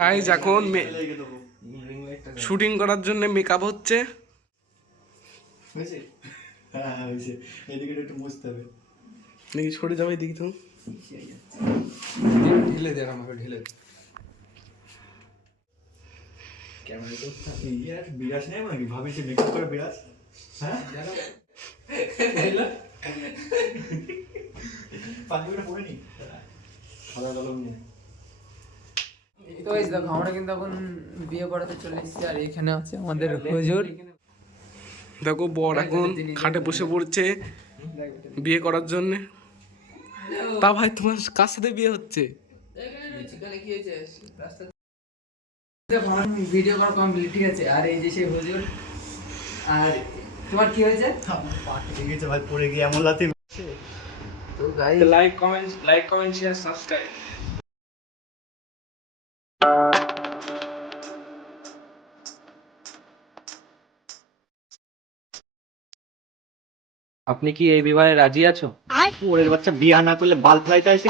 Guys এখন shooting করার জন্য মেকআপ হচ্ছে। হ্যাঁ হ্যাঁ সরে যাবে তো। ঢেলে আমাকে ঢেলে দে। এই আর বিরাজ নেই নাকি ভাবি যে মেকআপ করে বিরাজ? হ্যাঁ? পাঞ্জাবিটা পরে নি। সাদা কলম নিয়ে তো এই দেখো আমরা কিন্তু এখন বিয়ে করাতে চলে এসেছি আর এখানে আছে আমাদের হুজুর। দেখো বর এখন খাটে বসে পড়ছে বিয়ে করার জন্য। তা ভাই তোমার কার সাথে বিয়ে হচ্ছে? ভিডিও করা কমপ্লিট ঠিক আছে। আর এই যে সেই হুজুর আর তোমার কি হয়েছে? ভাই পড়ে গিয়ে এমন লাথি তো like comment like comment share subscribe আপনি কি এই বিবাহে রাজি আছো? ওরের বাচ্চা বিয়া না করলে বাল ফ্লাইতে আসে